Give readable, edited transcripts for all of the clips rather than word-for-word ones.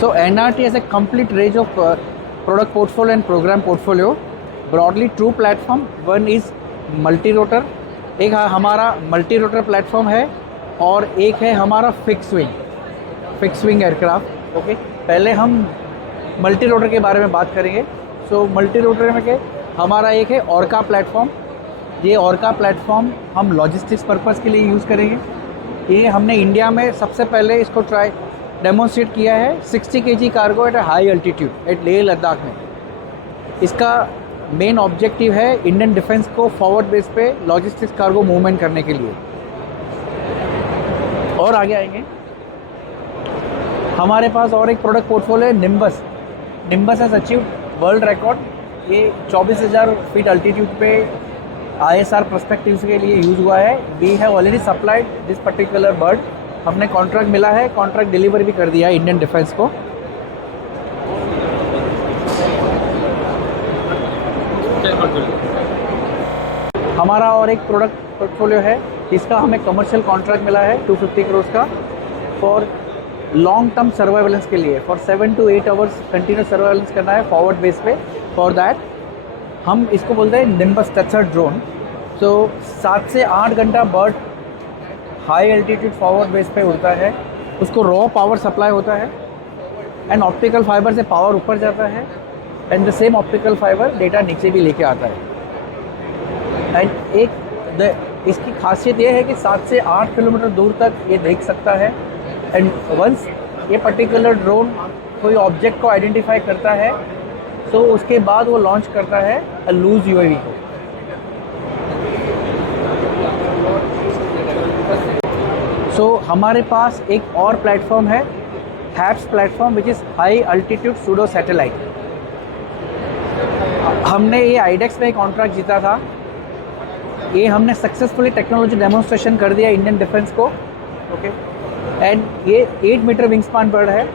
So NRT has a complete range of product portfolio and program portfolio. Broadly two platform. One is multi-rotor. एक हमारा multi-rotor platform है और एक है हमारा fixed wing एयरक्राफ्ट. ओके, पहले हम multi-rotor के बारे में बात करेंगे. सो multi-rotor में के हमारा एक है ऑर्का प्लेटफॉर्म. ये ऑर्का प्लेटफॉर्म हम लॉजिस्टिक्स पर्पज़ के लिए यूज़ करेंगे. ये हमने इंडिया में सबसे पहले इसको डेमोन्स्ट्रेट किया है 60 kg cargo at high altitude at Leh Ladakh में. इसका मेन ऑब्जेक्टिव है इंडियन डिफेंस को फॉरवर्ड बेस पे लॉजिस्टिक्स कार्गो मूवमेंट करने के लिए. और आगे आएंगे, हमारे पास और एक प्रोडक्ट पोर्टफोलियो है Nimbus. Nimbus has achieve world record. ये 24,000 फीट अल्टीट्यूड पे ISR पर्सपेक्टिव के लिए यूज़ हुआ है. We have already supplied this particular bird. हमने कॉन्ट्रैक्ट मिला है, कॉन्ट्रैक्ट डिलीवर भी कर दिया है इंडियन डिफेंस को. हमारा और एक प्रोडक्ट पोर्टफोलियो है, इसका हमें कमर्शियल कॉन्ट्रैक्ट मिला है 250 करोड़ का फॉर लॉन्ग टर्म सर्वाइलेंस के लिए. For 7 to 8 hours continuous surveillance करना है फॉरवर्ड बेस पे. फॉर दैट हम इसको बोलते हैं निम्बस टेचर ड्रोन. सो 7 से 8 घंटा bird high altitude forward base पे उड़ता है. उसको रॉ पावर सप्लाई होता है एंड ऑप्टिकल फाइबर से पावर ऊपर जाता है and the same optical fibre data नीचे भी लेके आता है. एंड इसकी खासियत ये है कि 7 से 8 किलोमीटर दूर तक ये देख सकता है. एंड वंस ये पर्टिकुलर ड्रोन कोई ऑब्जेक्ट को आइडेंटिफाई करता है तो उसके बाद वो लॉन्च करता है लूज UAV को. सो हमारे पास एक और प्लेटफॉर्म है HEPS platform which is high altitude pseudo satellite. हमने ये आईडेक्स में एक कॉन्ट्रैक्ट जीता था. ये हमने सक्सेसफुली टेक्नोलॉजी डेमोन्स्ट्रेशन कर दिया इंडियन डिफेंस को. ओके, एंड ये 8 मीटर विंग स्पान बर्ड है.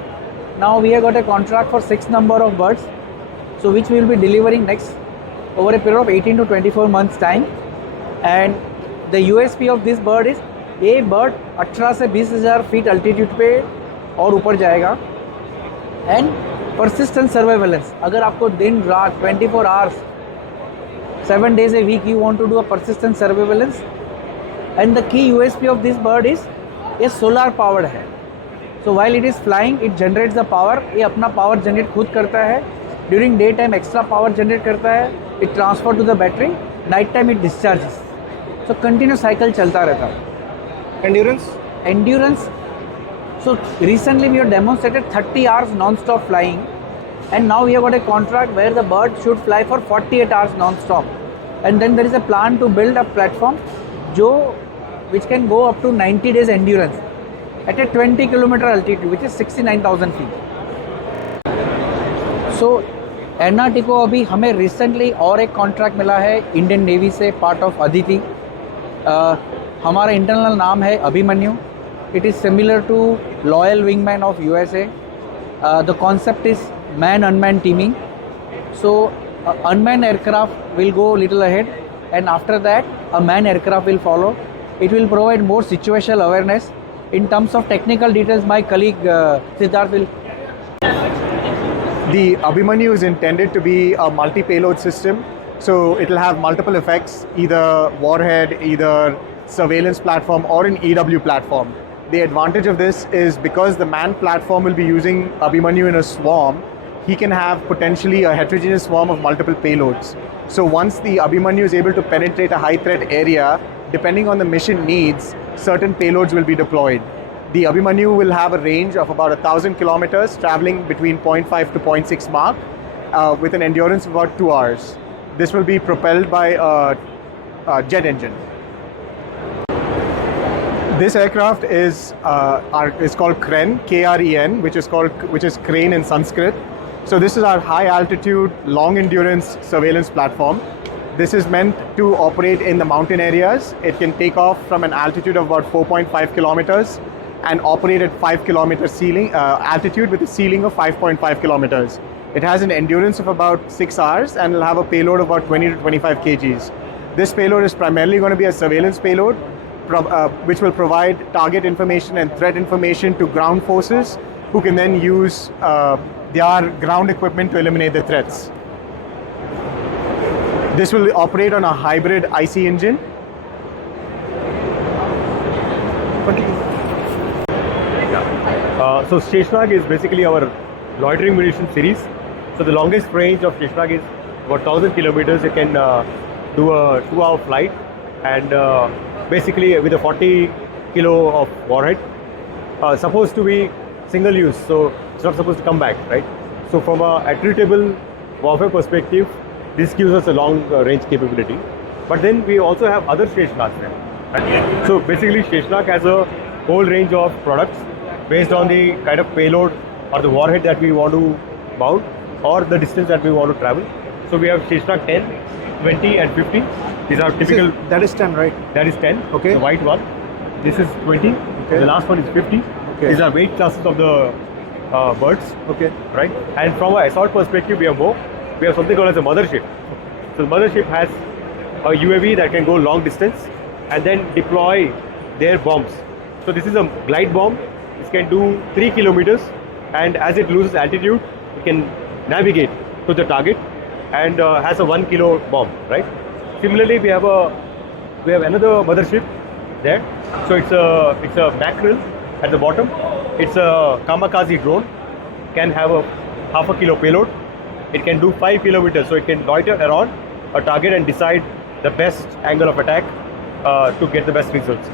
Now we have got a contract for 6 number of birds, so which we will be delivering next over a period of 18 to 24 months time. And the USP of this bird is ये bird 18 से 20,000 feet altitude पे और ऊपर जाएगा. And persistent सर्वाइवेलेंस, अगर आपको दिन रात 24 hours 7 days a week you want to do a persistent surveillance. And the key USP of this bird is ये solar powered है. So while it is flying it generates the power. ये अपना power generate खुद करता है. During day time extra power generate करता है. It transfer to the battery. Night time it discharges. So continue cycle चलता रहता है. endurance. So recently we have demonstrated 30 hours non-stop flying, and now we have got a contract where the bird should fly for 48 hours non-stop. And then there is a plan to build a platform which can go up to 90 days endurance at a 20 kilometer altitude, which is 69,000 feet. So NRT को अभी हमें recently और एक contract मिला है Indian navy से, part of Aditi. हमारा internal नाम है Abhimanyu. It is similar to loyal wingman of USA. The concept is man unman teaming. सो unmanned aircraft will go little ahead, and after that a manned aircraft will follow. It will provide more situational awareness. In terms of technical details, my colleague Siddharth will. The Abhimanyu is intended to be a multi-payload system, so it will have multiple effects, either warhead, either surveillance platform, or an EW platform. The advantage of this is because the manned platform will be using Abhimanyu in a swarm, he can have potentially a heterogeneous swarm of multiple payloads. So once the Abhimanyu is able to penetrate a high threat area, depending on the mission needs, certain payloads will be deployed. The Abhimanyu will have a range of about 1,000 kilometers, traveling between 0.5 to 0.6 Mach, with an endurance of about 2 hours. This will be propelled by a jet engine. This aircraft is called Kren, K-R-E-N, which is crane in Sanskrit. So this is our high altitude, long endurance surveillance platform. This is meant to operate in the mountain areas. It can take off from an altitude of about 4.5 kilometers and operate at 5 kilometer ceiling altitude with a ceiling of 5.5 kilometers. It has an endurance of about 6 hours and will have a payload of about 20 to 25 kgs. This payload is primarily going to be a surveillance payload, which will provide target information and threat information to ground forces who can then use their ground equipment to eliminate the threats. This will operate on a hybrid IC engine. So Sheshnag is basically our loitering munition series. So the longest range of Sheshnag is about 1,000 kilometers. It can do a 2-hour flight, and basically with a 40 kilo of warhead, supposed to be single use, so it's not supposed to come back, right? So from a attritable warfare perspective, this gives us a long range capability. But then we also have other Sheshnags there. Right? So basically Sheshnag has a whole range of products based on the kind of payload or the warhead that we want to mount or the distance that we want to travel. So we have Sheshnag 10, 20 and 50. These are typical. That is 10, right? That is 10, Okay. the white one. This is 20, Okay. the last one is 50. Okay. These are weight classes of the birds, Okay. right? And from an assault perspective, we have more. We have something called as a mothership. So the mothership has a UAV that can go long distance and then deploy their bombs. So this is a glide bomb. This can do 3 kilometers, and as it loses altitude, it can navigate to the target and has a 1 kilo bomb, right? Similarly, we have another mothership there. So it's a mackerel at the bottom. It's a kamikaze drone. Can have a half a kilo payload. It can do 5 kilometers, so it can loiter around a target and decide the best angle of attack to get the best results.